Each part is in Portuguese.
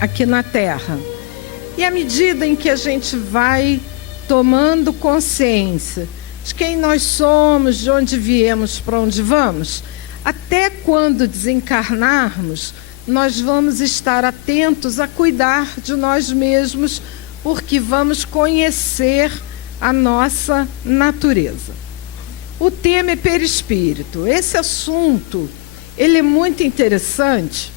aqui na Terra. E à medida em que a gente vai tomando consciência de quem nós somos, de onde viemos, para onde vamos, até quando desencarnarmos, nós vamos estar atentos a cuidar de nós mesmos, porque vamos conhecer a nossa natureza. O tema é perispírito. Esse assunto, ele é muito interessante,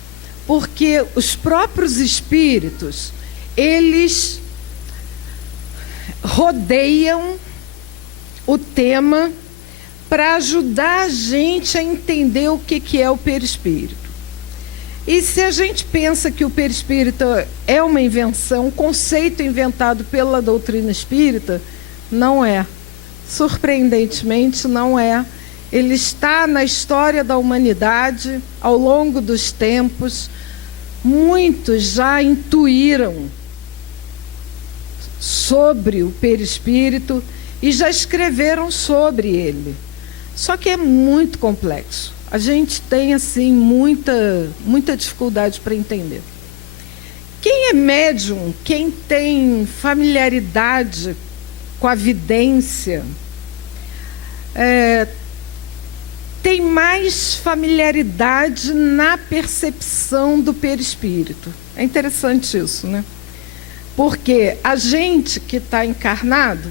porque os próprios espíritos, eles rodeiam o tema para ajudar a gente a entender o que é o perispírito. E se a gente pensa que o perispírito é uma invenção, um conceito inventado pela doutrina espírita, não é. Surpreendentemente, não é. Ele está na história da humanidade, ao longo dos tempos. Muitos já intuíram sobre o perispírito e já escreveram sobre ele. Só que é muito complexo. A gente tem, assim, muita dificuldade para entender. Quem é médium, quem tem familiaridade com a vidência, tem mais familiaridade na percepção do perispírito. É interessante isso, né? Porque a gente que está encarnado,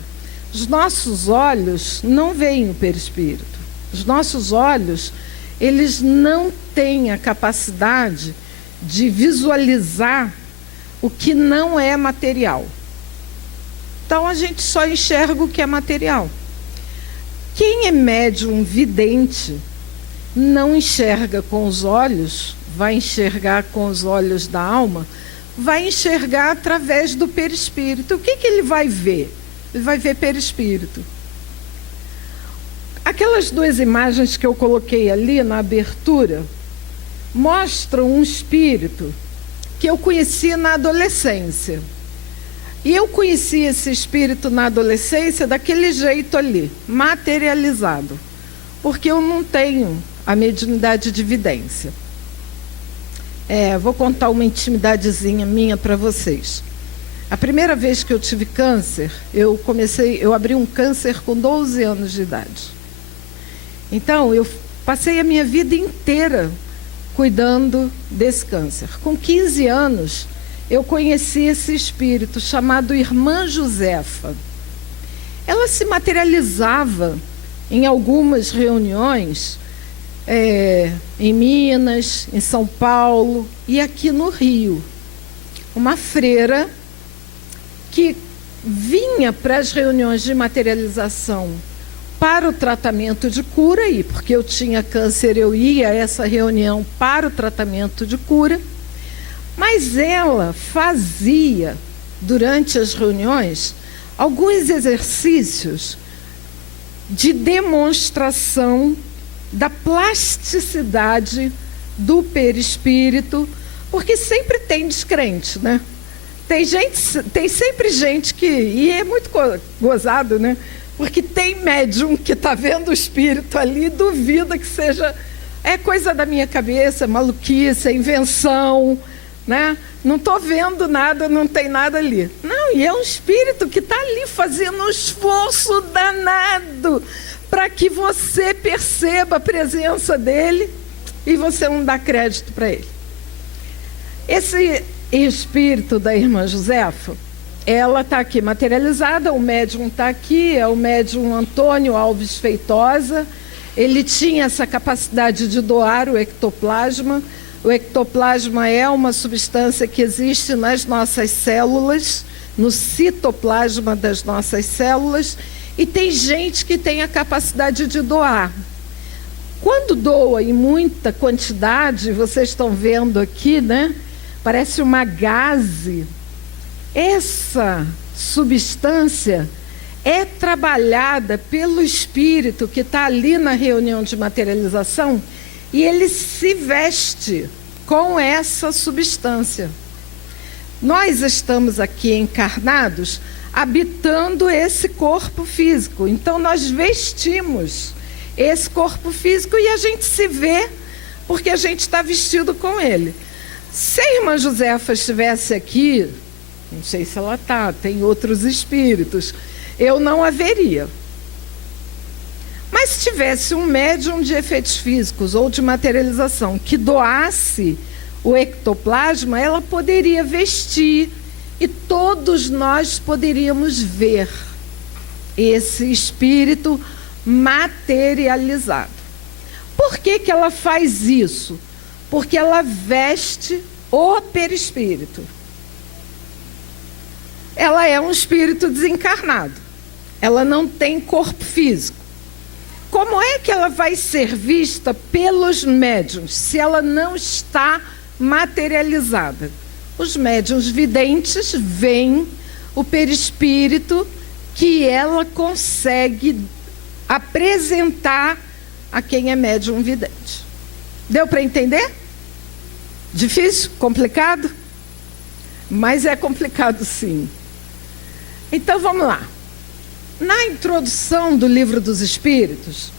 os nossos olhos não veem o perispírito. Os nossos olhos, eles não têm a capacidade de visualizar o que não é material. Então, a gente só enxerga o que é material. Quem é médium vidente não enxerga com os olhos, vai enxergar com os olhos da alma, vai enxergar através do perispírito. O que ele vai ver? Ele vai ver perispírito. Aquelas duas imagens que eu coloquei ali na abertura mostram um espírito que eu conheci na adolescência. E eu conheci esse espírito na adolescência daquele jeito ali, materializado, porque eu não tenho a mediunidade de vidência. Vou contar uma intimidadezinha minha para vocês. A primeira vez que eu tive câncer, eu abri um câncer com 12 anos de idade. Então, eu passei a minha vida inteira cuidando desse câncer. Com 15 anos, eu conheci esse espírito chamado Irmã Josefa. Ela se materializava em algumas reuniões, em Minas, em São Paulo e aqui no Rio. Uma freira que vinha para as reuniões de materialização para o tratamento de cura, e porque eu tinha câncer, eu ia a essa reunião para o tratamento de cura, mas ela fazia, durante as reuniões, alguns exercícios de demonstração da plasticidade do perispírito, porque sempre tem descrente, né? Tem sempre gente que... E é muito gozado, né? Porque tem médium que está vendo o espírito ali e duvida que seja... É coisa da minha cabeça, maluquice, é invenção, né? Não estou vendo nada, não tem nada ali. Não, e é um espírito que está ali fazendo um esforço danado para que você perceba a presença dele e você não dá crédito para ele. Esse espírito da Irmã Josefa, ela está aqui materializada, o médium está aqui, é o médium Antônio Alves Feitosa. Ele tinha essa capacidade de doar o ectoplasma. O ectoplasma é uma substância que existe nas nossas células, no citoplasma das nossas células, e tem gente que tem a capacidade de doar. Quando doa em muita quantidade, vocês estão vendo aqui, né? Parece uma gaze. Essa substância é trabalhada pelo espírito que está ali na reunião de materialização e ele se veste com essa substância. Nós estamos aqui encarnados habitando esse corpo físico. Então nós vestimos esse corpo físico e a gente se vê porque a gente está vestido com ele. Se a irmã Josefa estivesse aqui, não sei se ela está, tem outros espíritos, eu não a veria. Mas se tivesse um médium de efeitos físicos ou de materialização que doasse o ectoplasma, ela poderia vestir e todos nós poderíamos ver esse espírito materializado. Por que que ela faz isso? Porque ela veste o perispírito. Ela é um espírito desencarnado. Ela não tem corpo físico. Como é que ela vai ser vista pelos médiuns se ela não está materializada? Os médiuns videntes veem o perispírito que ela consegue apresentar a quem é médium vidente. Deu para entender? Difícil? Complicado? Mas é complicado sim. Então vamos lá. Na introdução do Livro dos Espíritos,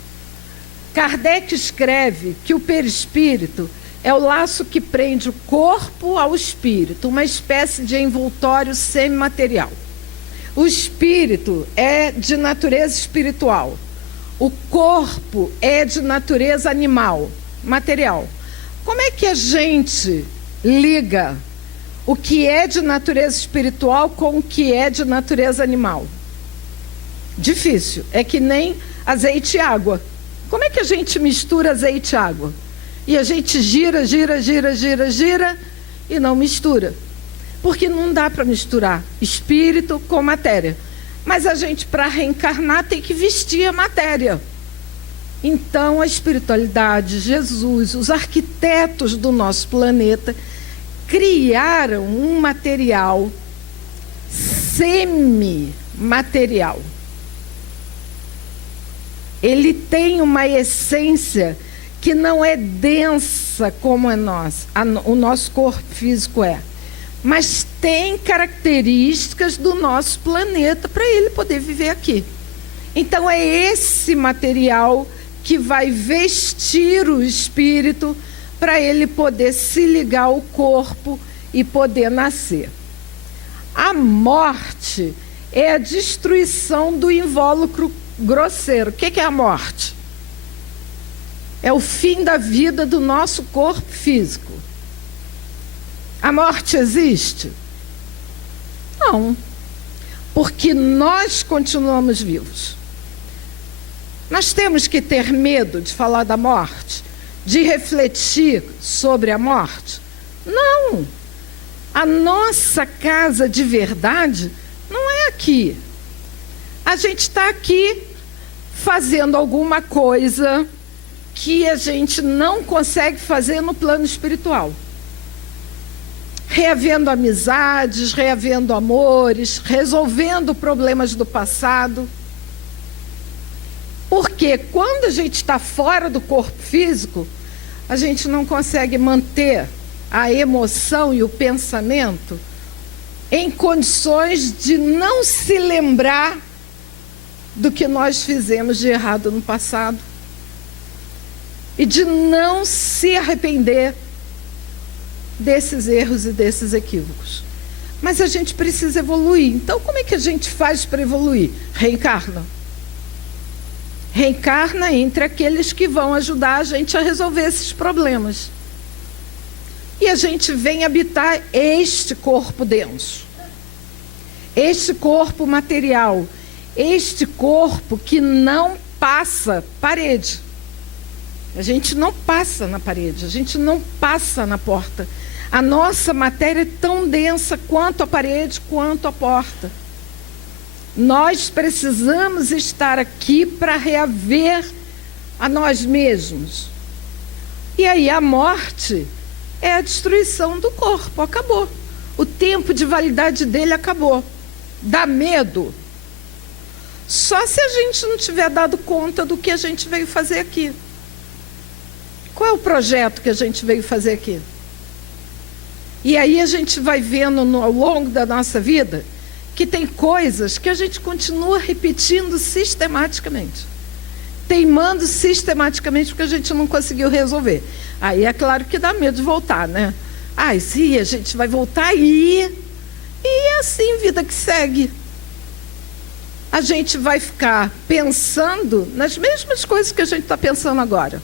Kardec escreve que o perispírito é o laço que prende o corpo ao espírito, uma espécie de envoltório semimaterial. O espírito é de natureza espiritual. O corpo é de natureza animal, material. Como é que a gente liga o que é de natureza espiritual com o que é de natureza animal? Difícil. É que nem azeite e água. Como é que a gente mistura azeite e água? E a gente gira e não mistura. Porque não dá para misturar espírito com matéria. Mas a gente, para reencarnar, tem que vestir a matéria. Então, a espiritualidade, Jesus, os arquitetos do nosso planeta criaram um material semimaterial. Ele tem uma essência que não é densa como é o nosso corpo físico é, mas tem características do nosso planeta para ele poder viver aqui. Então é esse material que vai vestir o espírito para ele poder se ligar ao corpo e poder nascer. A morte é a destruição do invólucro grosseiro. O que é a morte? É o fim da vida do nosso corpo físico. A morte existe? Não. Porque nós continuamos vivos. Nós temos que ter medo de falar da morte, de refletir sobre a morte? Não. A nossa casa de verdade não é aqui. A gente está aqui fazendo alguma coisa que a gente não consegue fazer no plano espiritual. Reavendo amizades, reavendo amores, resolvendo problemas do passado. Porque quando a gente está fora do corpo físico, a gente não consegue manter a emoção e o pensamento em condições de não se lembrar do que nós fizemos de errado no passado e de não se arrepender desses erros e desses equívocos. Mas a gente precisa evoluir. Então, como é que a gente faz para evoluir? Reencarna. Reencarna entre aqueles que vão ajudar a gente a resolver esses problemas. E a gente vem habitar este corpo denso, este corpo material, este corpo que não passa parede. A gente não passa na parede, a gente não passa na porta. A nossa matéria é tão densa quanto a parede, quanto a porta. Nós precisamos estar aqui para reaver a nós mesmos. E aí a morte é a destruição do corpo, acabou. O tempo de validade dele acabou. Dá medo? Só se a gente não tiver dado conta do que a gente veio fazer aqui. Qual é o projeto que a gente veio fazer aqui? E aí a gente vai vendo ao longo da nossa vida que tem coisas que a gente continua repetindo sistematicamente. Teimando sistematicamente porque a gente não conseguiu resolver. Aí é claro que dá medo de voltar, né? Ah, sim, a gente vai voltar aí. E é assim, vida que segue. A gente vai ficar pensando nas mesmas coisas que a gente está pensando agora.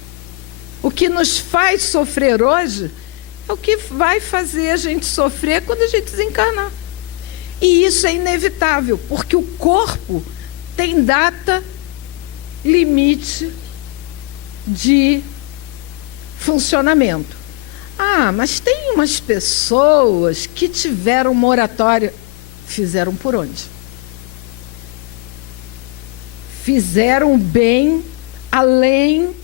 O que nos faz sofrer hoje é o que vai fazer a gente sofrer quando a gente desencarnar. E isso é inevitável, porque o corpo tem data limite de funcionamento. Ah, mas tem umas pessoas que tiveram moratória. Fizeram por onde? Fizeram bem além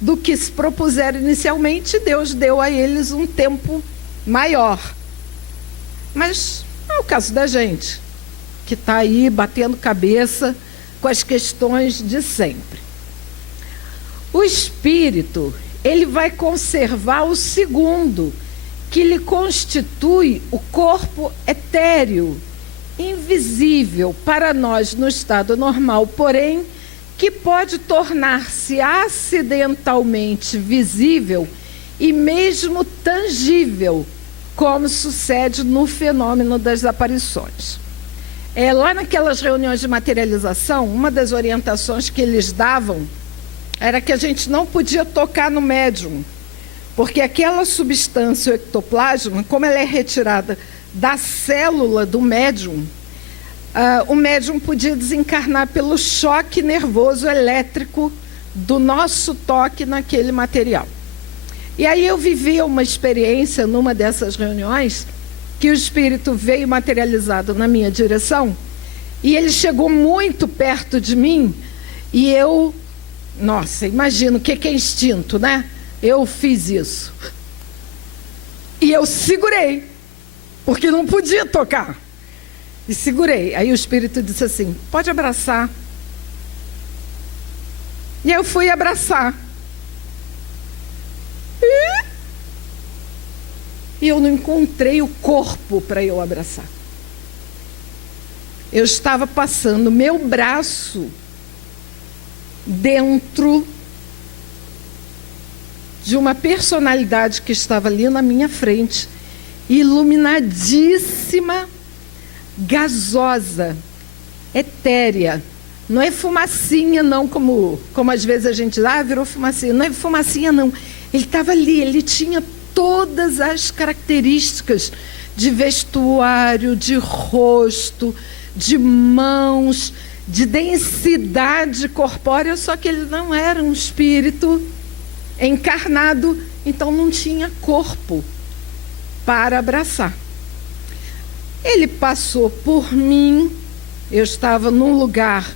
do que se propuseram inicialmente. Deus deu a eles um tempo maior. Mas não é o caso da gente, que está aí batendo cabeça com as questões de sempre. O espírito, ele vai conservar o segundo, que lhe constitui o corpo etéreo, invisível para nós no estado normal, porém, que pode tornar-se acidentalmente visível e mesmo tangível, como sucede no fenômeno das aparições. Lá naquelas reuniões de materialização, uma das orientações que eles davam era que a gente não podia tocar no médium, porque aquela substância, o ectoplasma, como ela é retirada da célula do médium, o médium podia desencarnar pelo choque nervoso elétrico do nosso toque naquele material. E aí eu vivi uma experiência numa dessas reuniões, que o espírito veio materializado na minha direção, e ele chegou muito perto de mim, e eu, nossa, imagina o que é instinto, né? Eu fiz isso. E eu segurei, porque não podia tocar. E segurei. Aí o espírito disse assim, pode abraçar. E eu fui abraçar. E eu não encontrei o corpo para eu abraçar. Eu estava passando meu braço dentro de uma personalidade que estava ali na minha frente, iluminadíssima, gasosa, etérea. Não é fumacinha não, como às vezes a gente diz, virou fumacinha. Não é fumacinha não. Ele estava ali, ele tinha todas as características de vestuário, de rosto, de mãos, de densidade corpórea, só que ele não era um espírito encarnado, então não tinha corpo para abraçar. Ele passou por mim, eu estava num lugar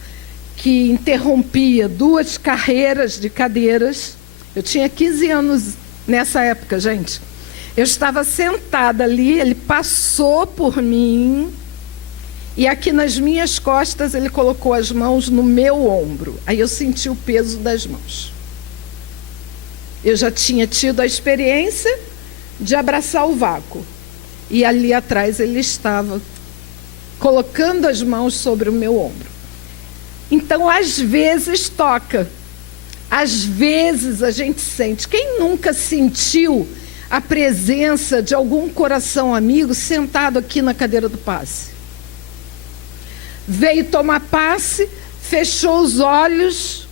que interrompia 2 carreiras de cadeiras, eu tinha 15 anos nessa época, gente. Eu estava sentada ali, ele passou por mim, e aqui nas minhas costas ele colocou as mãos no meu ombro. Aí eu senti o peso das mãos. Eu já tinha tido a experiência de abraçar o vácuo. E ali atrás ele estava colocando as mãos sobre o meu ombro. Então, às vezes toca. Às vezes a gente sente. Quem nunca sentiu a presença de algum coração amigo sentado aqui na cadeira do passe? Veio tomar passe, fechou os olhos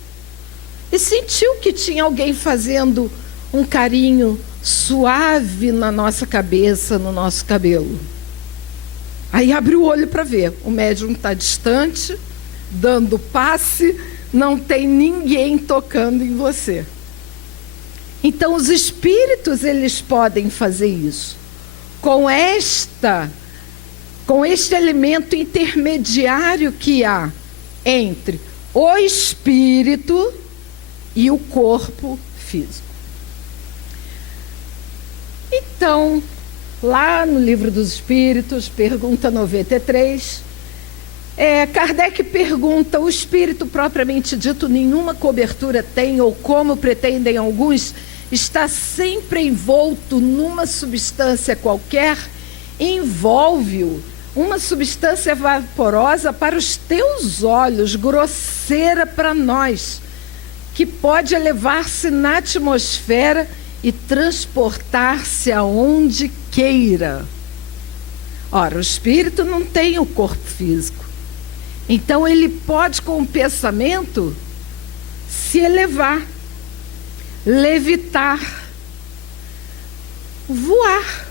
e sentiu que tinha alguém fazendo um carinho suave na nossa cabeça, no nosso cabelo. Aí abre o olho para ver. O médium está distante, dando passe, não tem ninguém tocando em você. Então os espíritos, eles podem fazer isso com este elemento intermediário que há entre o espírito e o corpo físico. Então, lá no Livro dos Espíritos, pergunta 93, Kardec pergunta: o espírito propriamente dito nenhuma cobertura tem, ou como pretendem alguns, está sempre envolto numa substância qualquer? Envolve-o uma substância vaporosa para os teus olhos, grosseira para nós, que pode elevar-se na atmosfera e transportar-se aonde queira. Ora, o espírito não tem o corpo físico. Então ele pode, com o pensamento, se elevar, levitar, voar,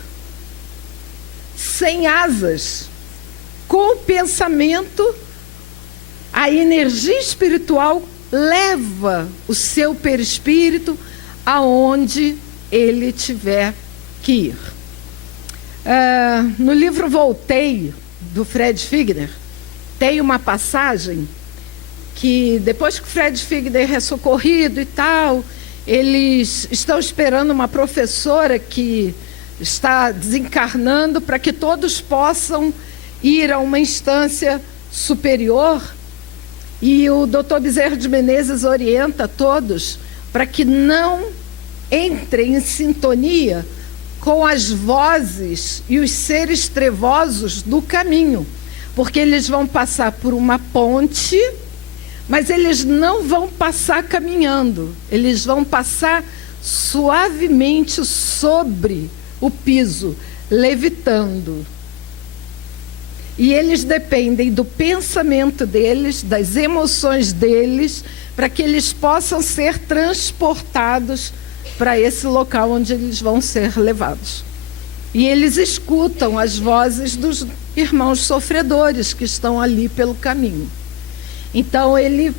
sem asas. Com o pensamento, a energia espiritual leva o seu perispírito aonde ele tiver que ir. No livro Voltei, do Fred Figner, tem uma passagem que, depois que o Fred Figner é socorrido e tal, eles estão esperando uma professora que está desencarnando para que todos possam ir a uma instância superior. E o Dr. Bezerra de Menezes orienta todos para que não entrem em sintonia com as vozes e os seres trevosos do caminho, porque eles vão passar por uma ponte, mas eles não vão passar caminhando, eles vão passar suavemente sobre o piso, levitando. E eles dependem do pensamento deles, das emoções deles, para que eles possam ser transportados para esse local onde eles vão ser levados. E eles escutam as vozes dos irmãos sofredores que estão ali pelo caminho. Então ele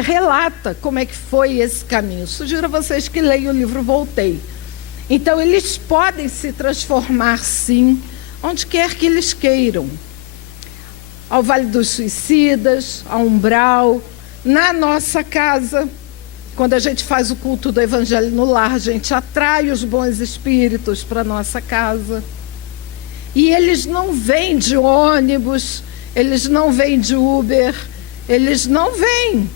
relata como é que foi esse caminho. Sugiro a vocês que leiam o livro Voltei. Então eles podem se transformar, sim, onde quer que eles queiram. Ao Vale dos Suicidas, ao Umbral, na nossa casa. Quando a gente faz o culto do Evangelho no lar, a gente atrai os bons espíritos para a nossa casa. E eles não vêm de ônibus, eles não vêm de Uber, eles não vêm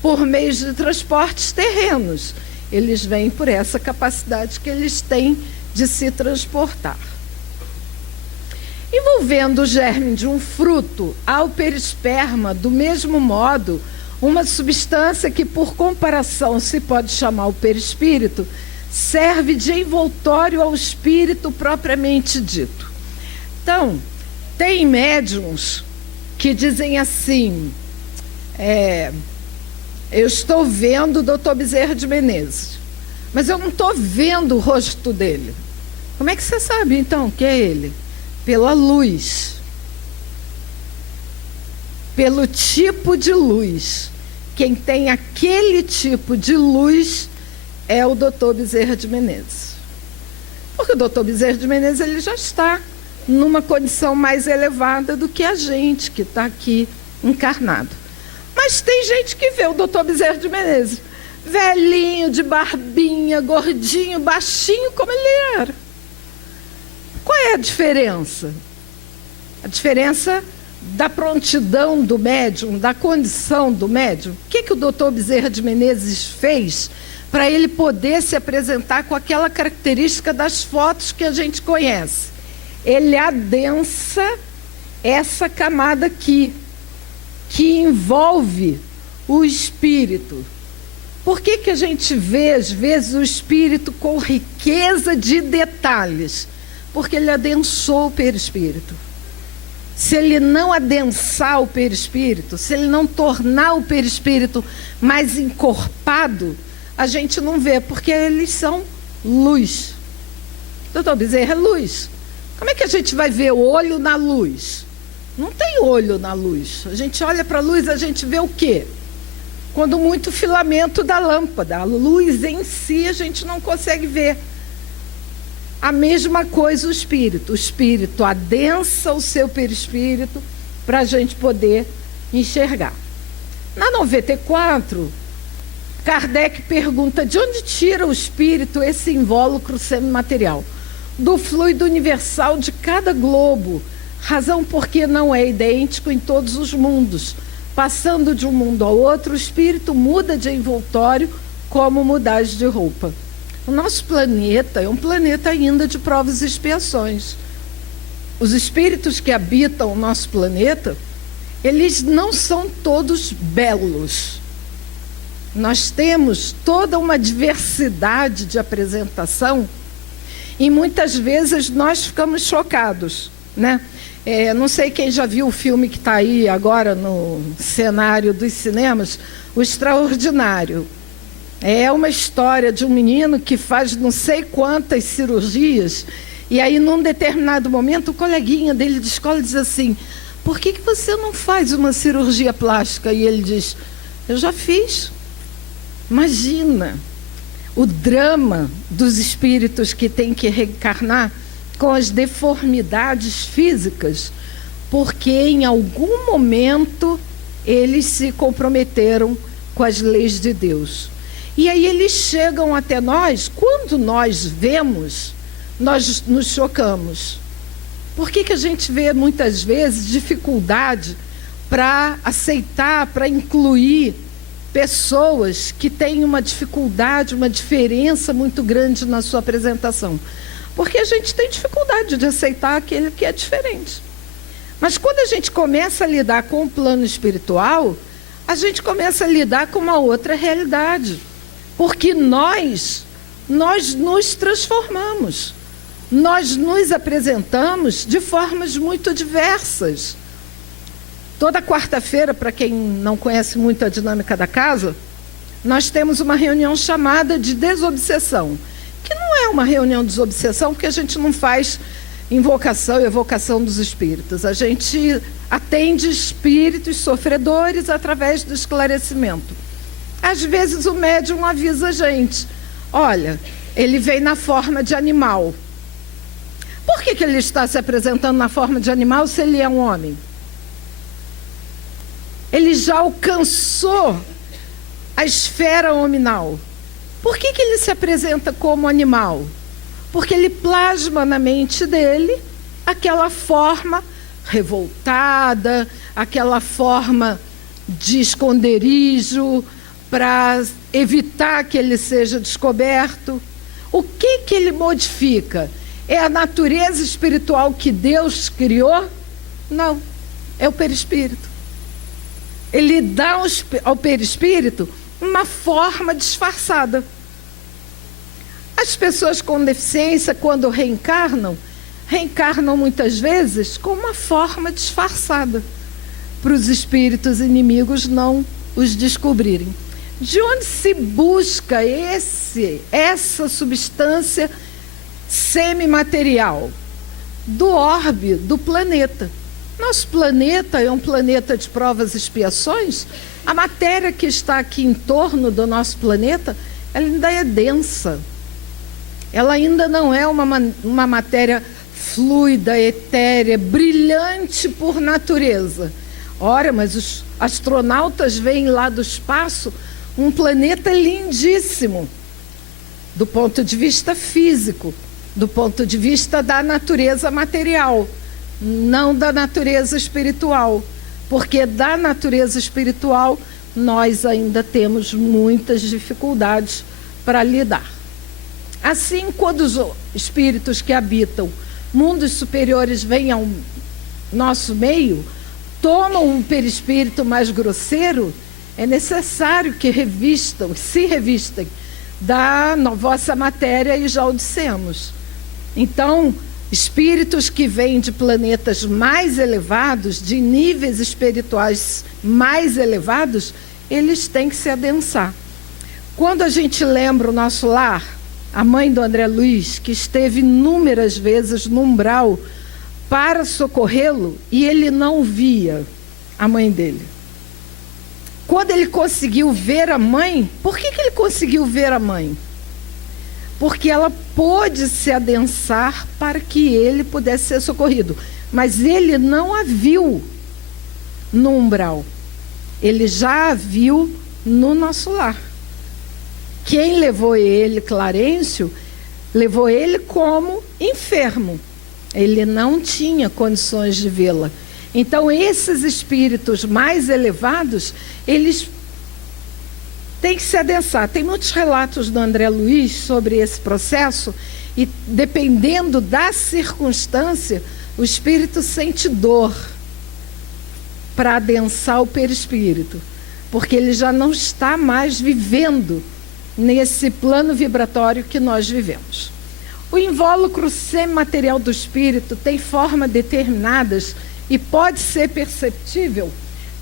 por meios de transportes terrenos. Eles vêm por essa capacidade que eles têm de se transportar. Envolvendo o germe de um fruto ao perisperma, do mesmo modo, uma substância que, por comparação, se pode chamar o perispírito, serve de envoltório ao espírito propriamente dito. Então, tem médiuns que dizem assim, eu estou vendo o Dr. Bezerra de Menezes, mas eu não estou vendo o rosto dele. Como é que você sabe, então, que é ele? Pela luz. Pelo tipo de luz. Quem tem aquele tipo de luz é o Dr. Bezerra de Menezes. Porque o Dr. Bezerra de Menezes ele já está numa condição mais elevada do que a gente que está aqui encarnado. Mas tem gente que vê o Dr. Bezerra de Menezes, velhinho, de barbinha, gordinho, baixinho, como ele era. Qual é a diferença? A diferença da prontidão do médium, da condição do médium. O que o Dr. Bezerra de Menezes fez para ele poder se apresentar com aquela característica das fotos que a gente conhece? Ele adensa essa camada aqui, que envolve o espírito. Por que a gente vê, às vezes, o espírito com riqueza de detalhes? Porque ele adensou o perispírito. Se ele não adensar o perispírito, se ele não tornar o perispírito mais encorpado, a gente não vê, porque eles são luz. Doutor Bezerra é luz. Como é que a gente vai ver o olho na luz? Não tem olho na luz. A gente olha para a luz, a gente vê o quê? Quando muito filamento da lâmpada. A luz em si a gente não consegue ver. A mesma coisa o espírito. O espírito adensa o seu perispírito para a gente poder enxergar. Na 94, Kardec pergunta de onde tira o espírito esse invólucro semimaterial? Do fluido universal de cada globo, razão porque não é idêntico em todos os mundos. Passando de um mundo ao outro, o espírito muda de envoltório como mudar de roupa. O nosso planeta é um planeta ainda de provas e expiações. Os espíritos que habitam o nosso planeta, eles não são todos belos. nós temos toda uma diversidade de apresentação e muitas vezes nós ficamos chocados, né? Não sei quem já viu o filme que está aí agora no cenário dos cinemas, O Extraordinário. É uma história de um menino que faz não sei quantas cirurgias e aí, num determinado momento, o coleguinha dele de escola diz assim: por que você não faz uma cirurgia plástica? E ele diz: eu já fiz. Imagina o drama dos espíritos que têm que reencarnar com as deformidades físicas, porque em algum momento eles se comprometeram com as leis de Deus. E aí eles chegam até nós, quando nós vemos, nós nos chocamos. Por que a gente vê muitas vezes dificuldade para aceitar, para incluir pessoas que têm uma dificuldade, uma diferença muito grande na sua apresentação? Porque a gente tem dificuldade de aceitar aquele que é diferente. Mas quando a gente começa a lidar com o plano espiritual, a gente começa a lidar com uma outra realidade. Porque nós nos transformamos. Nós nos apresentamos de formas muito diversas. Toda quarta-feira, para quem não conhece muito a dinâmica da casa, nós temos uma reunião chamada de desobsessão, que não é uma reunião de desobsessão, porque a gente não faz invocação e evocação dos espíritos. A gente atende espíritos sofredores através do esclarecimento. Às vezes o médium avisa a gente: olha, ele vem na forma de animal. Por que ele está se apresentando na forma de animal se ele é um homem? Ele já alcançou a esfera hominal. Por que ele se apresenta como animal? Porque ele plasma na mente dele aquela forma revoltada, aquela forma de esconderijo, para evitar que ele seja descoberto. O que ele modifica? É a natureza espiritual que Deus criou? Não, é o perispírito. Ele dá ao perispírito uma forma disfarçada. As pessoas com deficiência, quando reencarnam muitas vezes com uma forma disfarçada, para os espíritos inimigos não os descobrirem. De onde se busca essa substância semimaterial? Do orbe do planeta. Nosso planeta é um planeta de provas e expiações. A matéria que está aqui em torno do nosso planeta, ela ainda é densa. Ela ainda não é uma matéria fluida, etérea, brilhante por natureza. Ora, mas os astronautas veem lá do espaço um planeta lindíssimo, do ponto de vista físico, do ponto de vista da natureza material, não da natureza espiritual, porque da natureza espiritual nós ainda temos muitas dificuldades para lidar. Assim, quando os espíritos que habitam mundos superiores vêm ao nosso meio, tomam um perispírito mais grosseiro, é necessário que se revistem da vossa matéria, e já o dissemos. Então, espíritos que vêm de planetas mais elevados, de níveis espirituais mais elevados, eles têm que se adensar. Quando a gente lembra o nosso lar, a mãe do André Luiz, que esteve inúmeras vezes no umbral para socorrê-lo, e ele não via a mãe dele. Quando ele conseguiu ver a mãe, por que ele conseguiu ver a mãe? Porque ela pôde se adensar para que ele pudesse ser socorrido. Mas ele não a viu no umbral. Ele já a viu no nosso lar. Quem levou ele, Clarencio, levou ele como enfermo. Ele não tinha condições de vê-la. Então, esses espíritos mais elevados, eles têm que se adensar. Tem muitos relatos do André Luiz sobre esse processo, e dependendo da circunstância, o espírito sente dor para adensar o perispírito. porque ele já não está mais vivendo nesse plano vibratório que nós vivemos. O invólucro semimaterial do espírito tem formas determinadas e pode ser perceptível.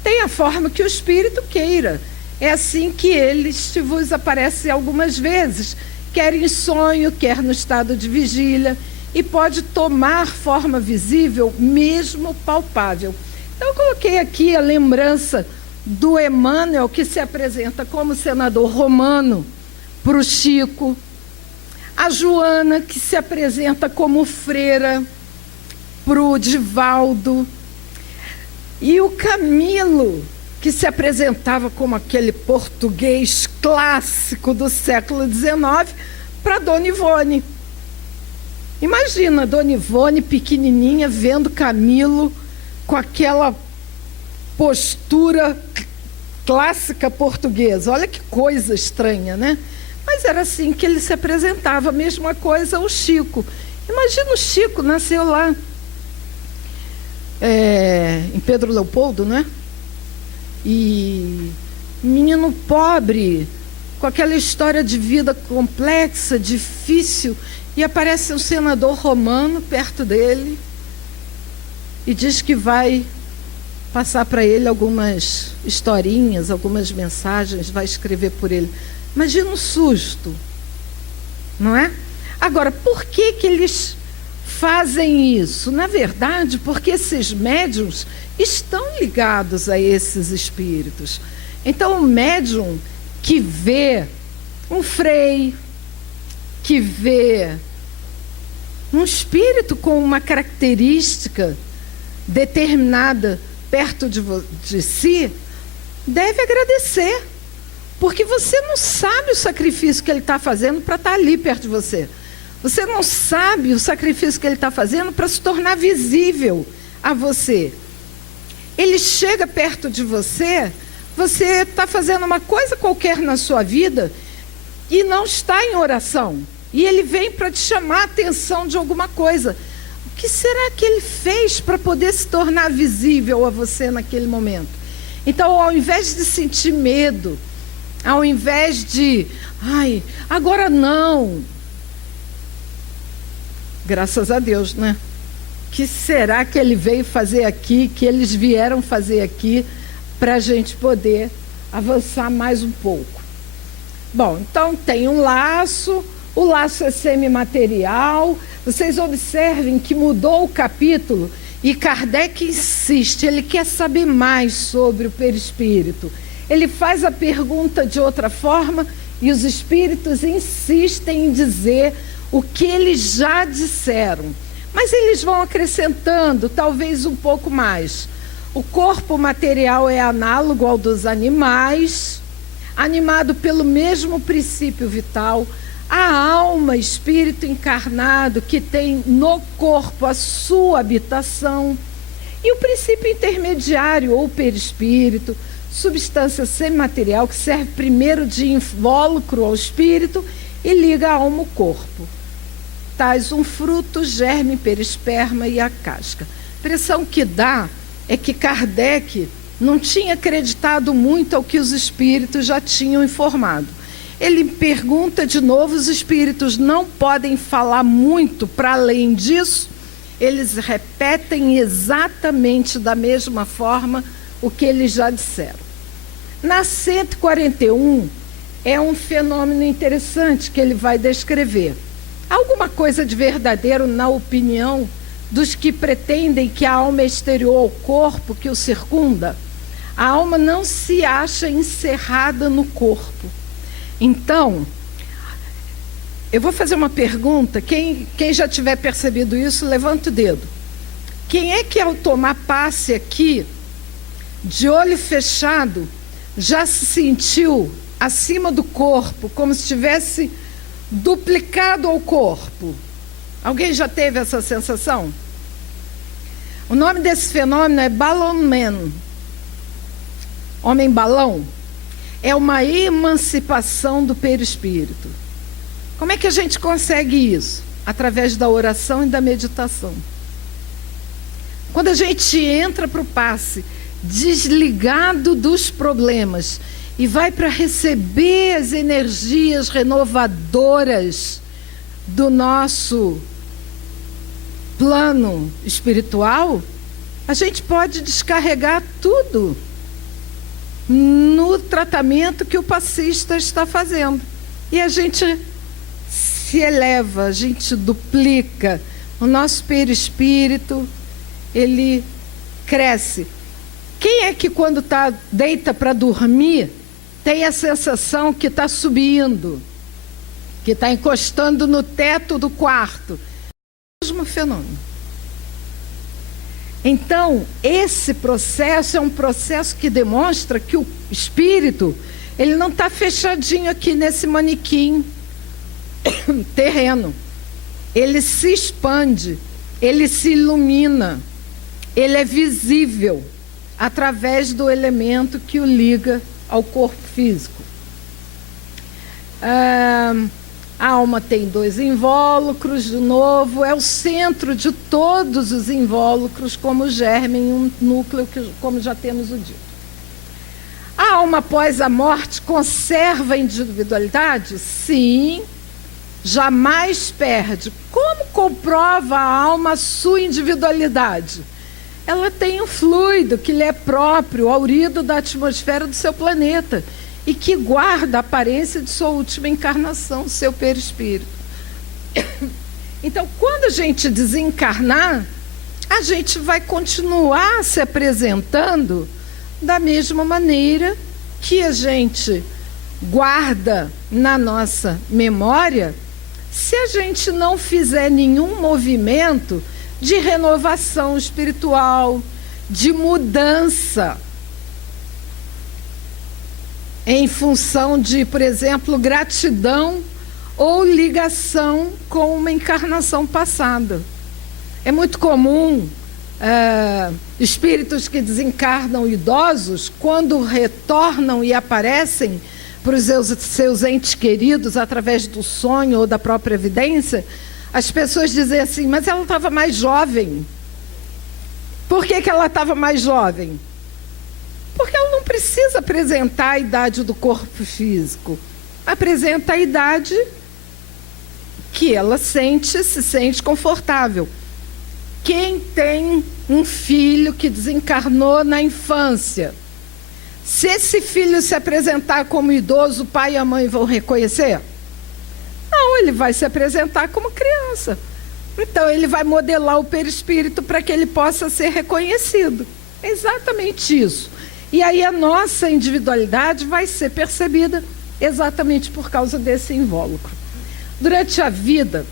Tem a forma que o espírito queira. É assim que ele vos aparece algumas vezes, quer em sonho, quer no estado de vigília, e pode tomar forma visível, mesmo palpável. Então, eu coloquei aqui a lembrança do Emmanuel, que se apresenta como senador romano para o Chico, a Joana, que se apresenta como freira para o Divaldo, e o Camilo, que se apresentava como aquele português clássico do século XIX, para Dona Ivone. Imagina, Dona Ivone, pequenininha, vendo Camilo com aquela postura clássica portuguesa. Olha que coisa estranha, né? Mas era assim que ele se apresentava. A mesma coisa o Chico. Imagina o Chico, nasceu lá em Pedro Leopoldo, né? E menino pobre, com aquela história de vida complexa, difícil, e aparece um senador romano perto dele e diz que vai passar para ele algumas historinhas, algumas mensagens, vai escrever por ele. Imagina o susto, não é? Agora, por que eles fazem isso? Na verdade, porque esses médiuns estão ligados a esses espíritos. Então, o médium que vê um frei, que vê um espírito com uma característica determinada perto de si, deve agradecer, porque você não sabe o sacrifício que ele está fazendo para estar ali perto de você. Você não sabe o sacrifício que ele está fazendo para se tornar visível a você. Ele chega perto de você, você está fazendo uma coisa qualquer na sua vida e não está em oração. E ele vem para te chamar a atenção de alguma coisa. O que será que ele fez para poder se tornar visível a você naquele momento? Então, ao invés de sentir medo, ao invés de, agora não. Graças a Deus, né? O que será que ele veio fazer aqui, que eles vieram fazer aqui, para a gente poder avançar mais um pouco? Bom, então tem um laço, o laço é semimaterial. Vocês observem que mudou o capítulo e Kardec insiste, ele quer saber mais sobre o perispírito. Ele faz a pergunta de outra forma e os espíritos insistem em dizer o que eles já disseram. Mas eles vão acrescentando, talvez um pouco mais. O corpo material é análogo ao dos animais, animado pelo mesmo princípio vital. A alma, espírito encarnado, que tem no corpo a sua habitação. E o princípio intermediário, ou perispírito, substância semimaterial, que serve primeiro de invólucro ao espírito e liga a alma ao corpo. Tais um fruto, germe, perisperma e a casca. A impressão que dá é que Kardec não tinha acreditado muito ao que os espíritos já tinham informado. Ele pergunta de novo, os espíritos não podem falar muito para além disso, eles repetem exatamente da mesma forma o que eles já disseram. Na 141, é um fenômeno interessante que ele vai descrever. Alguma coisa de verdadeiro na opinião dos que pretendem que a alma é exterior ao corpo que o circunda? A alma não se acha encerrada no corpo. Então, eu vou fazer uma pergunta. Quem já tiver percebido isso, levanta o dedo. Quem é que, ao tomar passe aqui, de olho fechado, já se sentiu acima do corpo, como se estivesse duplicado ao corpo? Alguém já teve essa sensação? O nome desse fenômeno é Balloon Man, homem-balão. É uma emancipação do perispírito. Como é que a gente consegue isso? Através da oração e da meditação. Quando a gente entra para o passe desligado dos problemas e vai para receber as energias renovadoras do nosso plano espiritual, a gente pode descarregar tudo no tratamento que o passista está fazendo. E a gente se eleva, a gente duplica. O nosso perispírito, ele cresce. Quem é que quando deita para dormir, tem a sensação que está subindo, que está encostando no teto do quarto? É o mesmo fenômeno. Então, esse processo é um processo que demonstra que o espírito, ele não está fechadinho aqui nesse manequim terreno. Ele se expande, ele se ilumina, ele é visível através do elemento que o liga ao corpo físico. A alma tem 2 invólucros, de novo, é o centro de todos os invólucros, como germe em um núcleo, como já temos o dito. A alma após a morte conserva a individualidade? Sim, jamais perde. Como comprova a alma a sua individualidade? Ela tem um fluido que lhe é próprio, aurido da atmosfera do seu planeta, e que guarda a aparência de sua última encarnação, seu perispírito. Então, quando a gente desencarnar, a gente vai continuar se apresentando da mesma maneira que a gente guarda na nossa memória, se a gente não fizer nenhum movimento de renovação espiritual, de mudança, em função de, por exemplo, gratidão ou ligação com uma encarnação passada. É muito comum espíritos que desencarnam idosos, quando retornam e aparecem para os seus entes queridos através do sonho ou da própria evidência, as pessoas dizem assim: mas ela estava mais jovem. Por que ela estava mais jovem? Porque ela não precisa apresentar a idade do corpo físico. Apresenta a idade que ela se sente confortável. Quem tem um filho que desencarnou na infância, se esse filho se apresentar como idoso, o pai e a mãe vão reconhecer? Não, ele vai se apresentar como criança. Então, ele vai modelar o perispírito para que ele possa ser reconhecido. É exatamente isso. E aí a nossa individualidade vai ser percebida exatamente por causa desse invólucro. Durante a vida,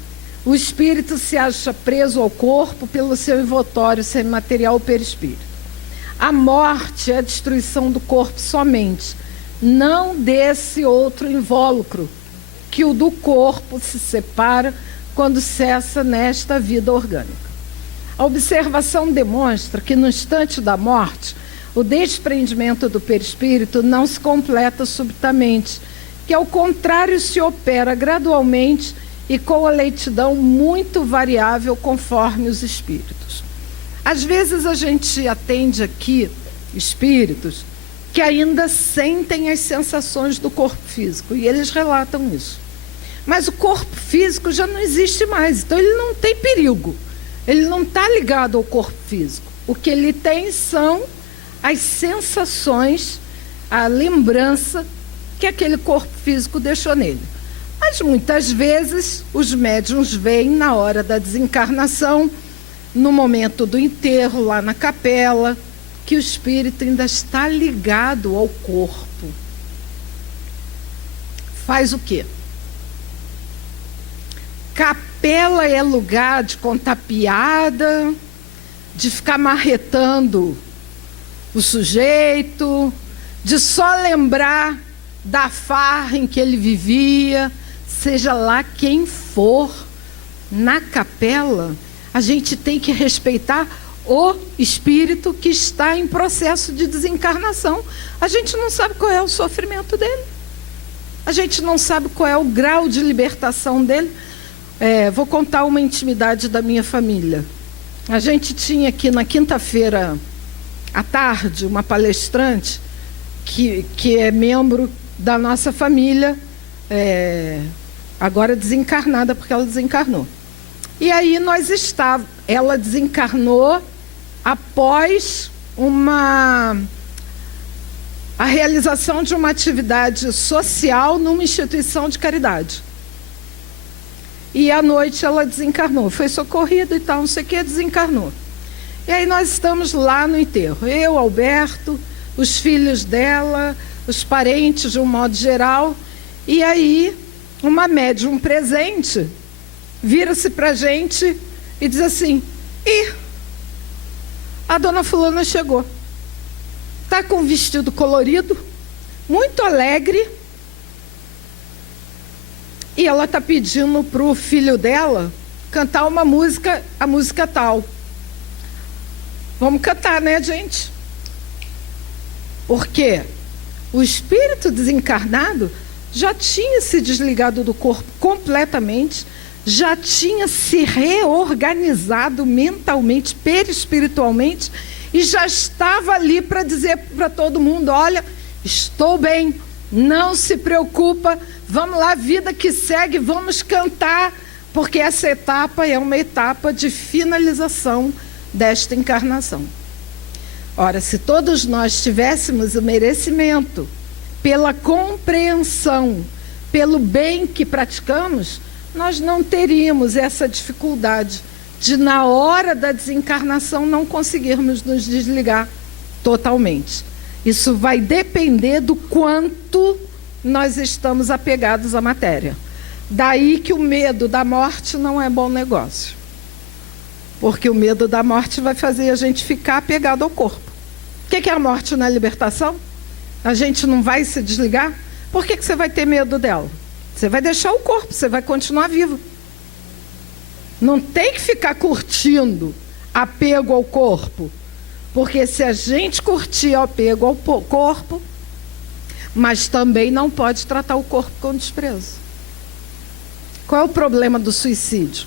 o espírito se acha preso ao corpo pelo seu envoltório semimaterial perispírito. A morte é a destruição do corpo somente, não desse outro invólucro, que o do corpo se separa quando cessa nesta vida orgânica. A observação demonstra que no instante da morte, o desprendimento do perispírito não se completa subitamente, que ao contrário se opera gradualmente e com a lentidão muito variável conforme os espíritos. Às vezes a gente atende aqui espíritos que ainda sentem as sensações do corpo físico, e eles relatam isso. Mas o corpo físico já não existe mais, então ele não tem perigo, ele não está ligado ao corpo físico. O que ele tem são as sensações, a lembrança que aquele corpo físico deixou nele. Mas muitas vezes os médiuns veem na hora da desencarnação, no momento do enterro, lá na capela, que o espírito ainda está ligado ao corpo. Faz o quê? Capela é lugar de contar piada, de ficar marretando o sujeito, de só lembrar da farra em que ele vivia, seja lá quem for. Na capela, a gente tem que respeitar o espírito que está em processo de desencarnação. A gente não sabe qual é o sofrimento dele, a gente não sabe qual é o grau de libertação dele. Vou contar uma intimidade da minha família. A gente tinha aqui na quinta-feira à tarde, uma palestrante que é membro da nossa família, agora desencarnada, porque ela desencarnou. E aí ela desencarnou após a realização de uma atividade social numa instituição de caridade. E à noite ela desencarnou, foi socorrida e tal, não sei o que, desencarnou. E aí nós estamos lá no enterro, eu, Alberto, os filhos dela, os parentes de um modo geral, e aí uma médium presente vira-se para a gente e diz assim: a dona fulana chegou, está com um vestido colorido, muito alegre, e ela está pedindo para o filho dela cantar uma música, a música tal. Vamos cantar, né, gente? Porque o espírito desencarnado já tinha se desligado do corpo completamente, já tinha se reorganizado mentalmente, perispiritualmente, e já estava ali para dizer para todo mundo: olha, estou bem, não se preocupa, vamos lá, vida que segue, vamos cantar, porque essa etapa é uma etapa de finalização desta encarnação. Ora, se todos nós tivéssemos o merecimento pela compreensão, pelo bem que praticamos, nós não teríamos essa dificuldade de, na hora da desencarnação, não conseguirmos nos desligar totalmente. Isso vai depender do quanto nós estamos apegados à matéria. Daí que o medo da morte não é bom negócio. Porque o medo da morte vai fazer a gente ficar apegado ao corpo. O que é a morte na libertação? A gente não vai se desligar? Por que você vai ter medo dela? Você vai deixar o corpo, você vai continuar vivo. Não tem que ficar curtindo apego ao corpo. Porque se a gente curtir apego ao corpo, mas também não pode tratar o corpo com desprezo. Qual é o problema do suicídio?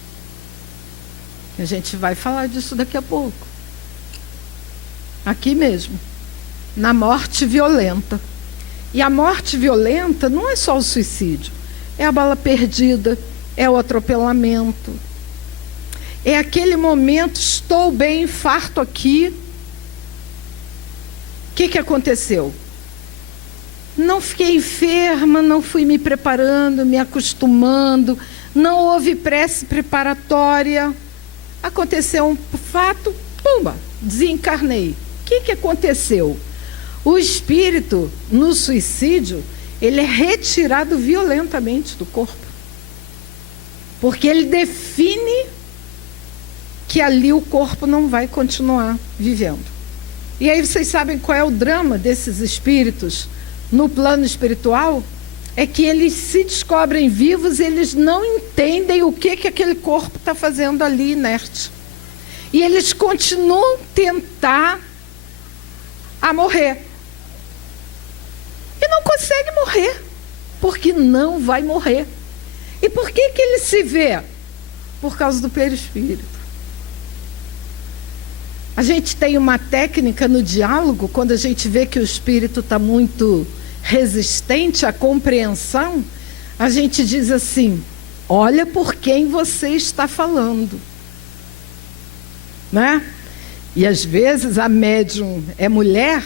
A gente vai falar disso daqui a pouco. Aqui mesmo. Na morte violenta. E a morte violenta não é só o suicídio. É a bala perdida, é o atropelamento. É aquele momento, estou bem, farto aqui. O que aconteceu? Não fiquei enferma, não fui me preparando, me acostumando, não houve prece preparatória. Aconteceu um fato, pumba, desencarnei. O que aconteceu? O espírito, no suicídio, ele é retirado violentamente do corpo. Porque ele define que ali o corpo não vai continuar vivendo. E aí vocês sabem qual é o drama desses espíritos no plano espiritual? É que eles se descobrem vivos e eles não entendem o que aquele corpo está fazendo ali inerte. E eles continuam a tentar a morrer. E não consegue morrer, porque não vai morrer. E por que ele se vê? Por causa do perispírito. A gente tem uma técnica no diálogo, quando a gente vê que o espírito está muito resistente à compreensão, a gente diz assim: olha por quem você está falando. Né? E às vezes a médium é mulher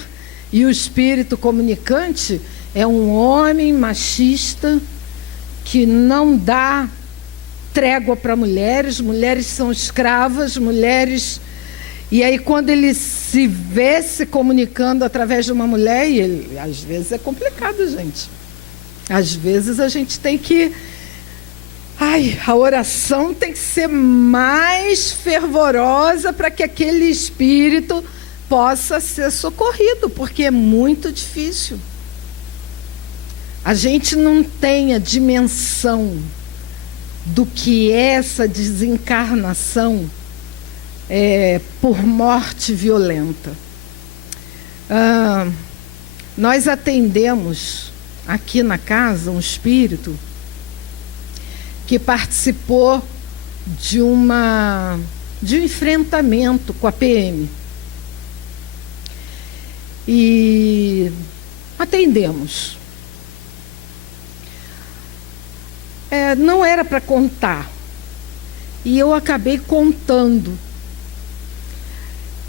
e o espírito comunicante é um homem machista que não dá trégua para mulheres, mulheres são escravas, mulheres... E aí quando ele se vê se comunicando através de uma mulher, e ele, às vezes é complicado, gente. Às vezes a gente tem que... a oração tem que ser mais fervorosa para que aquele espírito possa ser socorrido, porque é muito difícil. A gente não tem a dimensão do que é essa desencarnação por morte violenta. Nós atendemos aqui na casa um espírito que participou de um enfrentamento com a PM. e atendemos. Não era para contar, e eu acabei contando.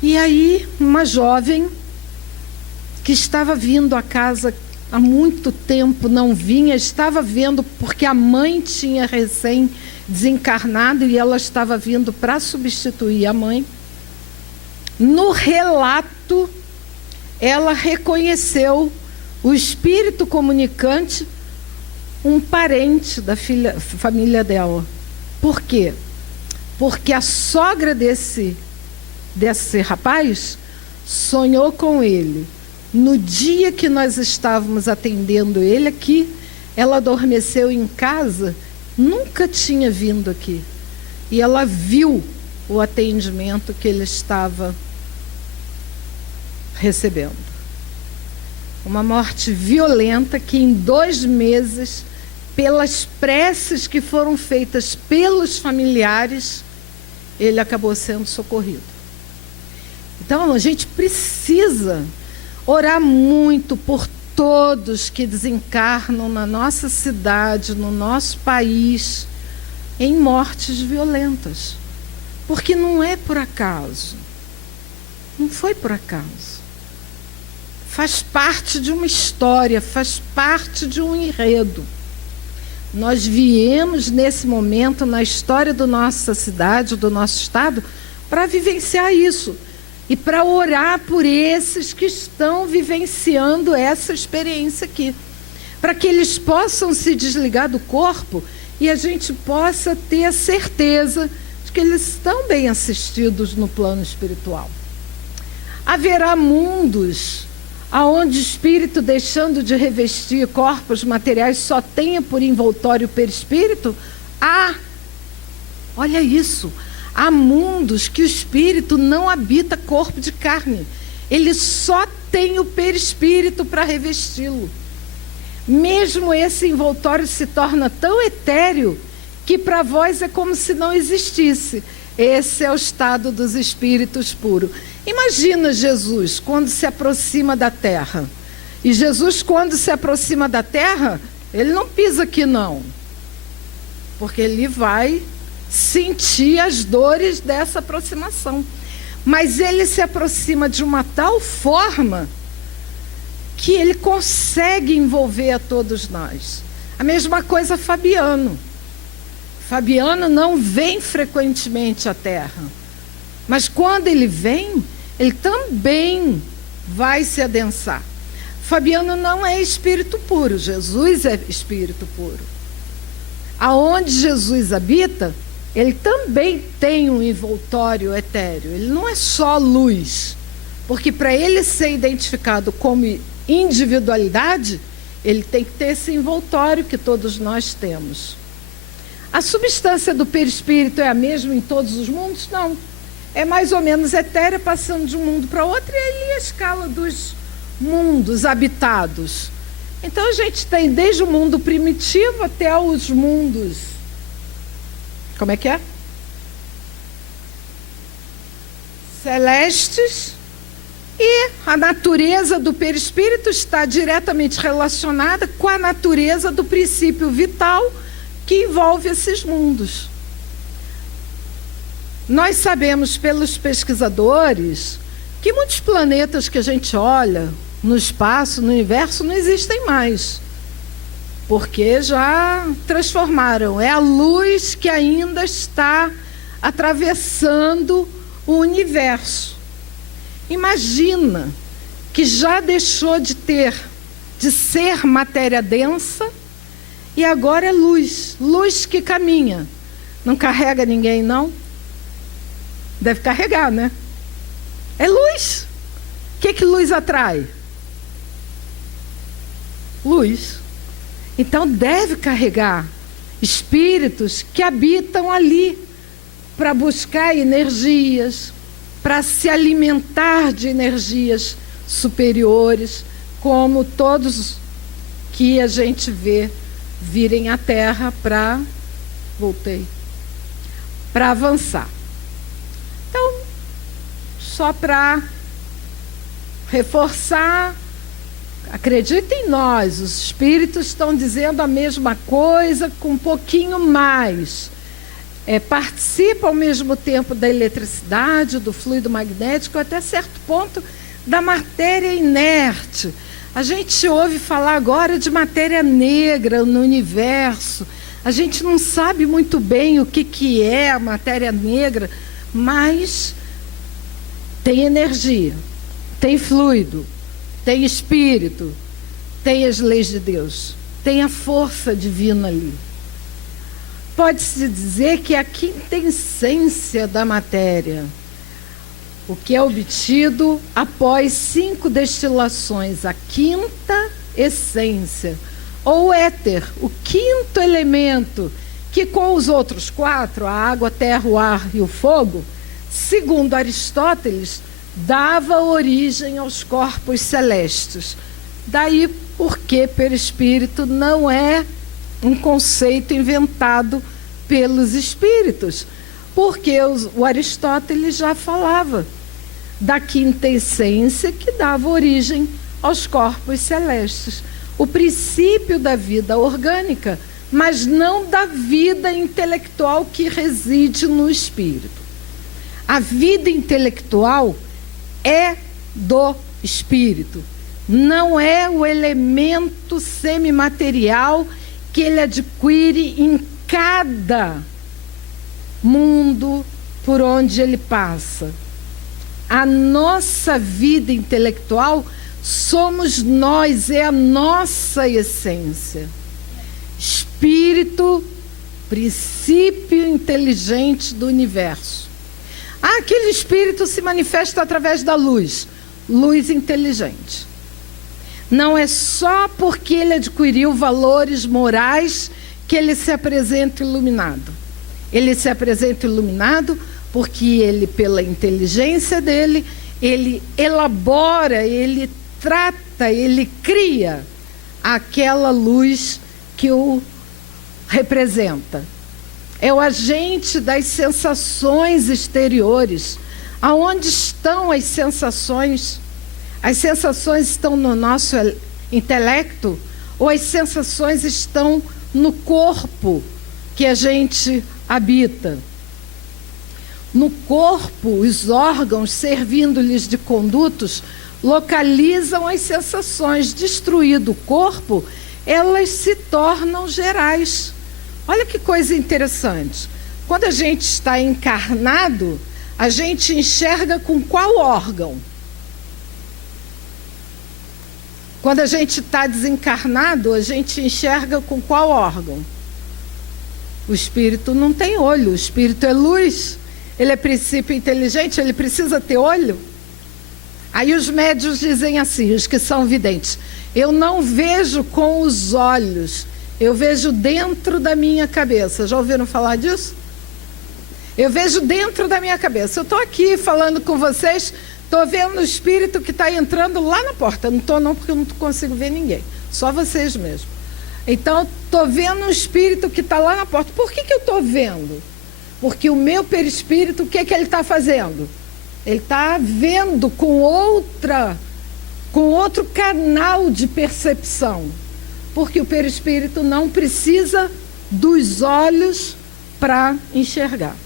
E aí, uma jovem que estava vindo à casa há muito tempo, não vinha, estava vendo porque a mãe tinha recém desencarnado e ela estava vindo para substituir a mãe. No relato, ela reconheceu o espírito comunicante, um parente da família dela. Por quê? Porque a sogra desse rapaz sonhou com ele. No dia que nós estávamos atendendo ele aqui, ela adormeceu em casa, nunca tinha vindo aqui. E ela viu o atendimento que ele estava recebendo. Uma morte violenta que em 2 meses, pelas preces que foram feitas pelos familiares, ele acabou sendo socorrido. Então, a gente precisa orar muito por todos que desencarnam na nossa cidade, no nosso país, em mortes violentas. Porque não é por acaso. Não foi por acaso. Faz parte de uma história, faz parte de um enredo. Nós viemos nesse momento na história da nossa cidade, do nosso estado, para vivenciar isso. E para orar por esses que estão vivenciando essa experiência aqui. Para que eles possam se desligar do corpo e a gente possa ter a certeza de que eles estão bem assistidos no plano espiritual. Haverá mundos aonde o espírito, deixando de revestir corpos materiais, só tenha por envoltório o perispírito? Olha isso. Há mundos que o espírito não habita corpo de carne. Ele só tem o perispírito para revesti-lo. Mesmo esse envoltório se torna tão etéreo que para vós é como se não existisse. Esse é o estado dos espíritos puros. Imagina Jesus quando se aproxima da terra. E Jesus, quando se aproxima da terra, ele não pisa aqui não. Porque ele vai sentir as dores dessa aproximação. Mas ele se aproxima de uma tal forma que ele consegue envolver a todos nós. A mesma coisa Fabiano. Fabiano não vem frequentemente à Terra. Mas quando ele vem, ele também vai se adensar. Fabiano não é espírito puro, Jesus é espírito puro. Aonde Jesus habita, ele também tem um envoltório etéreo, ele não é só luz, porque para ele ser identificado como individualidade, ele tem que ter esse envoltório que todos nós temos. A substância do perispírito é a mesma em todos os mundos? Não. É mais ou menos etérea, passando de um mundo para outro, e aí a escala dos mundos habitados. Então a gente tem desde o mundo primitivo até os mundos... Como é que é? Celestes. E a natureza do perispírito está diretamente relacionada com a natureza do princípio vital que envolve esses mundos. Nós sabemos pelos pesquisadores que muitos planetas que a gente olha no espaço, no universo, não existem mais. Porque já transformaram. É a luz que ainda está atravessando o universo. Imagina que já deixou de ser matéria densa e agora é luz. Luz que caminha. Não carrega ninguém, não? Deve carregar, né? É luz. O que luz atrai? Luz. Então deve carregar espíritos que habitam ali para buscar energias, para se alimentar de energias superiores, como todos que a gente vê virem à Terra para avançar. Então, só para reforçar. Acredita em nós, os espíritos estão dizendo a mesma coisa com um pouquinho mais. Participa ao mesmo tempo da eletricidade, do fluido magnético, até certo ponto da matéria inerte. A gente ouve falar agora de matéria negra no universo. A gente não sabe muito bem o que é a matéria negra, mas tem energia, tem fluido, tem espírito, tem as leis de Deus, tem a força divina ali. Pode-se dizer que é a quinta essência da matéria, o que é obtido após 5 destilações, a quinta essência, ou éter, o quinto elemento, que com os outros 4, a água, a terra, o ar e o fogo, segundo Aristóteles, dava origem aos corpos celestes. Daí porque perispírito não é um conceito inventado pelos espíritos, porque o Aristóteles já falava da quinta essência que dava origem aos corpos celestes. O princípio da vida orgânica, mas não da vida intelectual que reside no espírito. A vida intelectual é do espírito, não é o elemento semimaterial que ele adquire em cada mundo por onde ele passa. A nossa vida intelectual somos nós, é a nossa essência. Espírito, princípio inteligente do universo. Aquele espírito se manifesta através da luz, luz inteligente. Não é só porque ele adquiriu valores morais que ele se apresenta iluminado. Ele se apresenta iluminado porque ele, pela inteligência dele, ele elabora, ele trata, ele cria aquela luz que o representa. É o agente das sensações exteriores. Aonde estão as sensações? As sensações estão no nosso intelecto ou as sensações estão no corpo que a gente habita? No corpo, os órgãos, servindo-lhes de condutos, localizam as sensações. Destruído o corpo, elas se tornam gerais. Olha que coisa interessante. Quando a gente está encarnado, a gente enxerga com qual órgão? Quando a gente está desencarnado, a gente enxerga com qual órgão? O espírito não tem olho, o espírito é luz. Ele é princípio inteligente, ele precisa ter olho? Aí os médiuns dizem assim, os que são videntes: eu não vejo com os olhos, eu vejo dentro da minha cabeça. Já ouviram falar disso? Eu vejo dentro da minha cabeça. Eu estou aqui falando com vocês, estou vendo o espírito que está entrando lá na porta. Não estou não, porque eu não consigo ver ninguém, só vocês mesmo. Então, estou vendo um espírito que está lá na porta. Por que eu estou vendo? Porque o meu perispírito, o que ele está fazendo? Ele está vendo com outro canal de percepção. Porque o perispírito não precisa dos olhos para enxergar.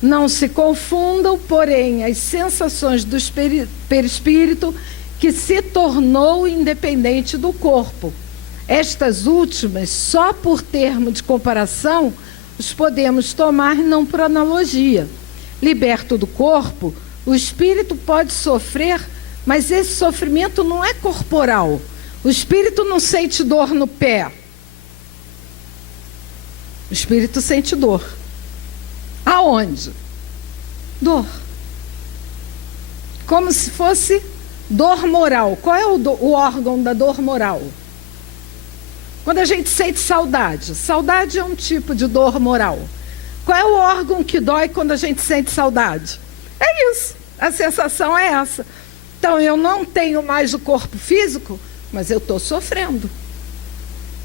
Não se confundam, porém, as sensações do perispírito que se tornou independente do corpo. Estas últimas, só por termo de comparação, os podemos tomar não por analogia. Liberto do corpo, o espírito pode sofrer, mas esse sofrimento não é corporal. O espírito não sente dor no pé. O espírito sente dor. Aonde? Dor. Como se fosse dor moral. Qual é o órgão da dor moral? Quando a gente sente saudade. Saudade é um tipo de dor moral. Qual é o órgão que dói quando a gente sente saudade? É isso. A sensação é essa. Então, eu não tenho mais o corpo físico, mas eu estou sofrendo.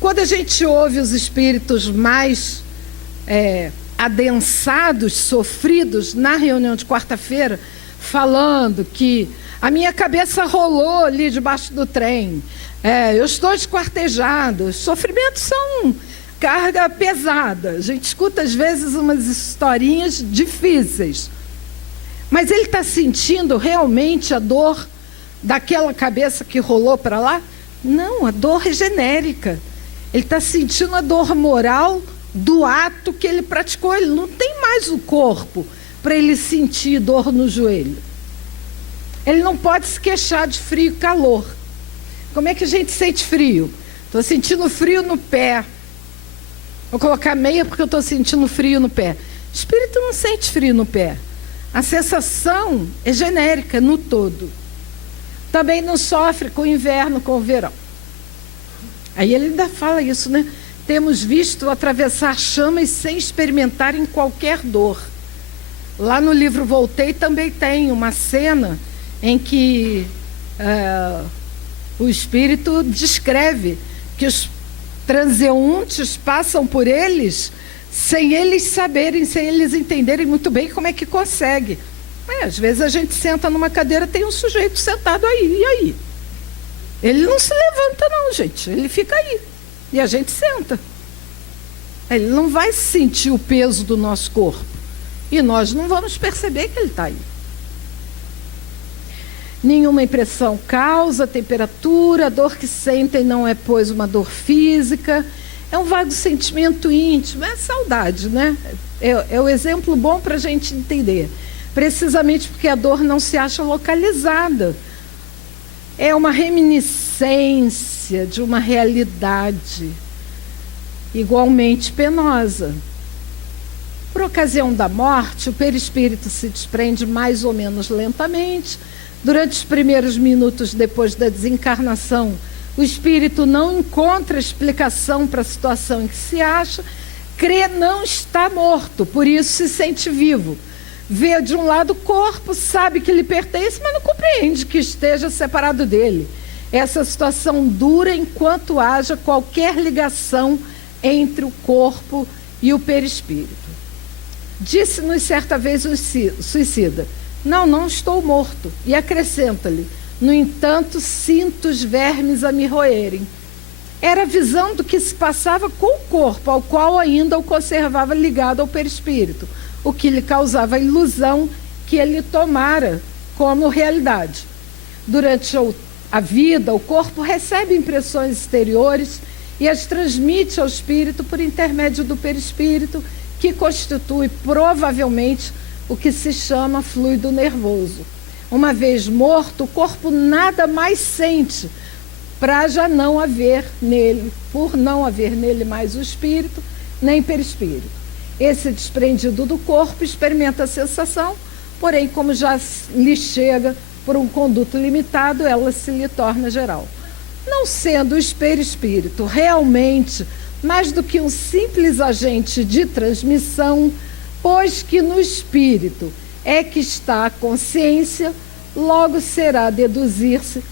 Quando a gente ouve os espíritos mais adensados, sofridos, na reunião de quarta-feira, falando que a minha cabeça rolou ali debaixo do trem, eu estou esquartejado. Os sofrimentos são carga pesada. A gente escuta às vezes umas historinhas difíceis, mas ele está sentindo realmente a dor daquela cabeça que rolou para lá? Não, a dor é genérica. Ele está sentindo a dor moral do ato que ele praticou. Ele não tem mais o corpo para ele sentir dor no joelho. Ele não pode se queixar de frio e calor. Como é que a gente sente frio? Estou sentindo frio no pé. Vou colocar meia porque eu estou sentindo frio no pé. O espírito não sente frio no pé. A sensação é genérica no todo. Também não sofre com o inverno, com o verão. Aí ele ainda fala isso, né? Temos visto atravessar chamas sem experimentar em qualquer dor. Lá no livro Voltei também tem uma cena em que o espírito descreve que os transeuntes passam por eles sem eles saberem, sem eles entenderem muito bem como é que consegue. Às vezes a gente senta numa cadeira, tem um sujeito sentado aí, e aí? Ele não se levanta não, gente, ele fica aí, e a gente senta. Ele não vai sentir o peso do nosso corpo, e nós não vamos perceber que ele está aí. Nenhuma impressão causa temperatura, a dor que sentem não é, pois, uma dor física, é um vago sentimento íntimo, é saudade, né? É o exemplo bom para a gente entender, precisamente porque a dor não se acha localizada, é uma reminiscência de uma realidade igualmente penosa. Por ocasião da morte, o perispírito se desprende mais ou menos lentamente. Durante os primeiros minutos depois da desencarnação, o espírito não encontra explicação para a situação em que se acha, crê não estar morto, por isso se sente vivo. Vê de um lado o corpo, sabe que lhe pertence, mas não compreende que esteja separado dele. Essa situação dura enquanto haja qualquer ligação entre o corpo e o perispírito. Disse-nos certa vez o suicida: não estou morto. E acrescenta-lhe: no entanto, sinto os vermes a me roerem. Era a visão do que se passava com o corpo, ao qual ainda o conservava ligado ao perispírito, o que lhe causava a ilusão que ele tomara como realidade. Durante a vida, o corpo recebe impressões exteriores e as transmite ao espírito por intermédio do perispírito, que constitui provavelmente o que se chama fluido nervoso. Uma vez morto, o corpo nada mais sente, por não haver nele mais o espírito, nem perispírito. Esse desprendido do corpo experimenta a sensação, porém, como já lhe chega por um conduto limitado, ela se lhe torna geral. Não sendo o perispírito realmente mais do que um simples agente de transmissão, pois que no espírito é que está a consciência, logo será deduzir-se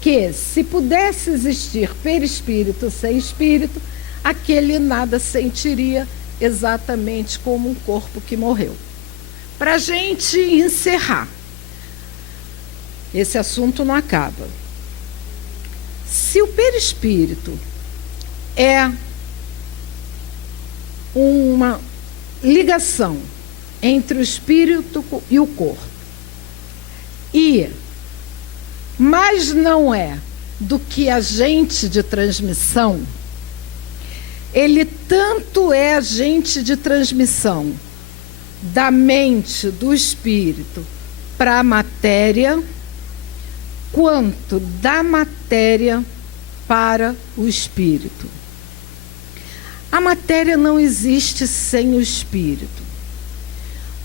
que, se pudesse existir perispírito sem espírito, aquele nada sentiria, exatamente como um corpo que morreu. Para a gente encerrar, esse assunto não acaba. Se o perispírito é uma ligação entre o espírito e o corpo, mas não é do que agente de transmissão, ele tanto é agente de transmissão da mente, do espírito para a matéria, quanto da matéria para o espírito. A matéria não existe sem o espírito.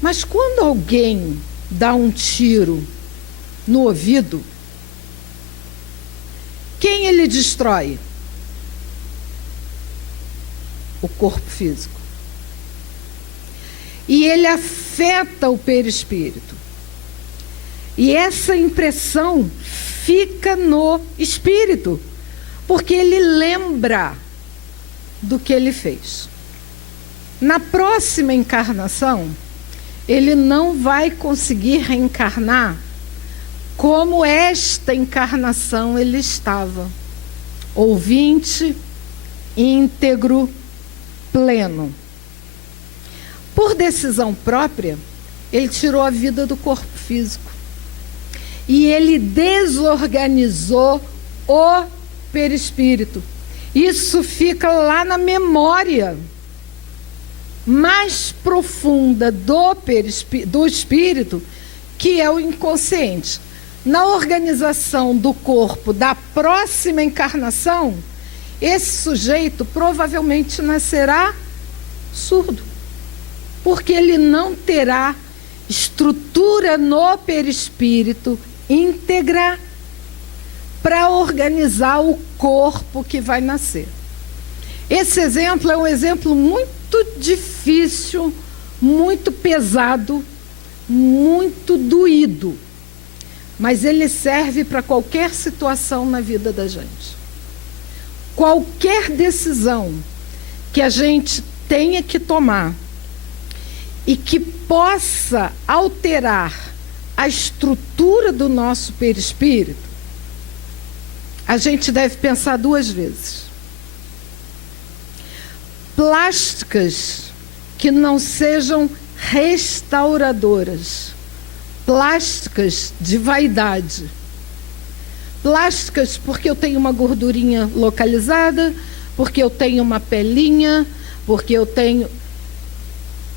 Mas quando alguém dá um tiro no ouvido, quem ele destrói? O corpo físico. E ele afeta o perispírito. E essa impressão fica no espírito, porque ele lembra do que ele fez. Na próxima encarnação, ele não vai conseguir reencarnar como esta encarnação ele estava. Ouvinte, íntegro, pleno. Por decisão própria, ele tirou a vida do corpo físico. E ele desorganizou o perispírito. Isso fica lá na memória mais profunda do espírito, que é o inconsciente. Na organização do corpo da próxima encarnação, esse sujeito provavelmente nascerá surdo, porque ele não terá estrutura no perispírito íntegra para organizar o corpo que vai nascer. Esse exemplo é um exemplo muito difícil, muito pesado, muito doído, mas ele serve para qualquer situação na vida da gente. Qualquer decisão que a gente tenha que tomar e que possa alterar a estrutura do nosso perispírito, a gente deve pensar 2 vezes. Plásticas que não sejam restauradoras, plásticas de vaidade, plásticas porque eu tenho uma gordurinha localizada, porque eu tenho uma pelinha, porque eu tenho...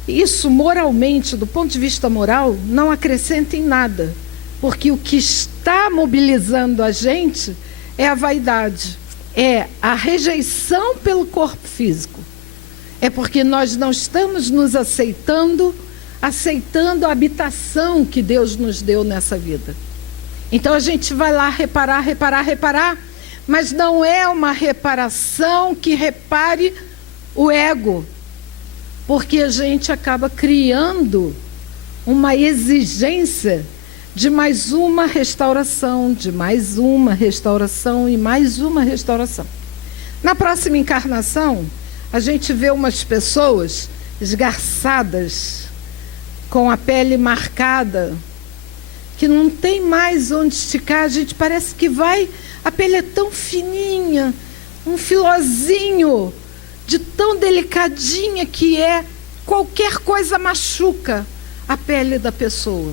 Isso moralmente, do ponto de vista moral, não acrescenta em nada, porque o que está mobilizando a gente é a vaidade, é a rejeição pelo corpo físico. É porque nós não estamos nos aceitando a habitação que Deus nos deu nessa vida. Então a gente vai lá reparar, mas não é uma reparação que repare o ego, porque a gente acaba criando uma exigência de mais uma restauração, de mais uma restauração e mais uma restauração. Na próxima encarnação, a gente vê umas pessoas esgarçadas, com a pele marcada, que não tem mais onde esticar, a gente parece que vai, a pele é tão fininha, um filozinho, de tão delicadinha que é, qualquer coisa machuca a pele da pessoa.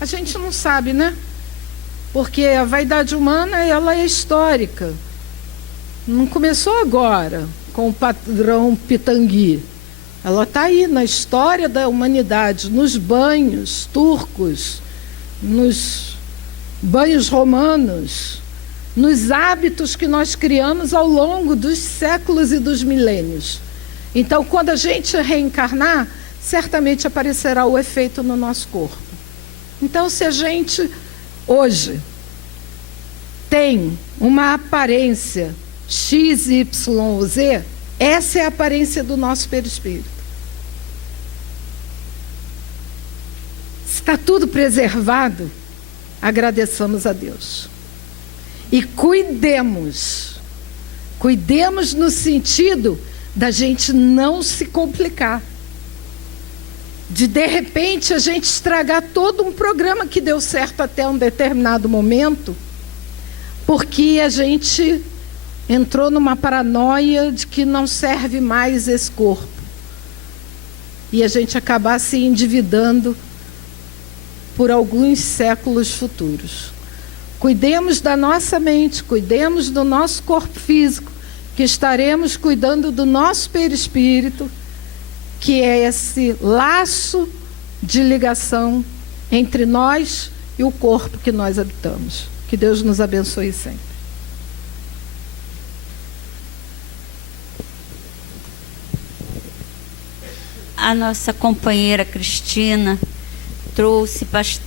A gente não sabe, né? Porque a vaidade humana, ela é histórica. Não começou agora com o padrão Pitangui. Ela está aí na história da humanidade, nos banhos turcos, nos banhos romanos, nos hábitos que nós criamos ao longo dos séculos e dos milênios. Então, quando a gente reencarnar, certamente aparecerá o efeito no nosso corpo. Então, se a gente hoje tem uma aparência X, Y ou Z, essa é a aparência do nosso perispírito. Se está tudo preservado, agradeçamos a Deus. E cuidemos no sentido da gente não se complicar. De repente, a gente estragar todo um programa que deu certo até um determinado momento, porque a gente entrou numa paranoia de que não serve mais esse corpo. E a gente acabar se endividando por alguns séculos futuros. Cuidemos da nossa mente, cuidemos do nosso corpo físico, que estaremos cuidando do nosso perispírito, que é esse laço de ligação entre nós e o corpo que nós habitamos. Que Deus nos abençoe sempre. A nossa companheira Cristina trouxe bastante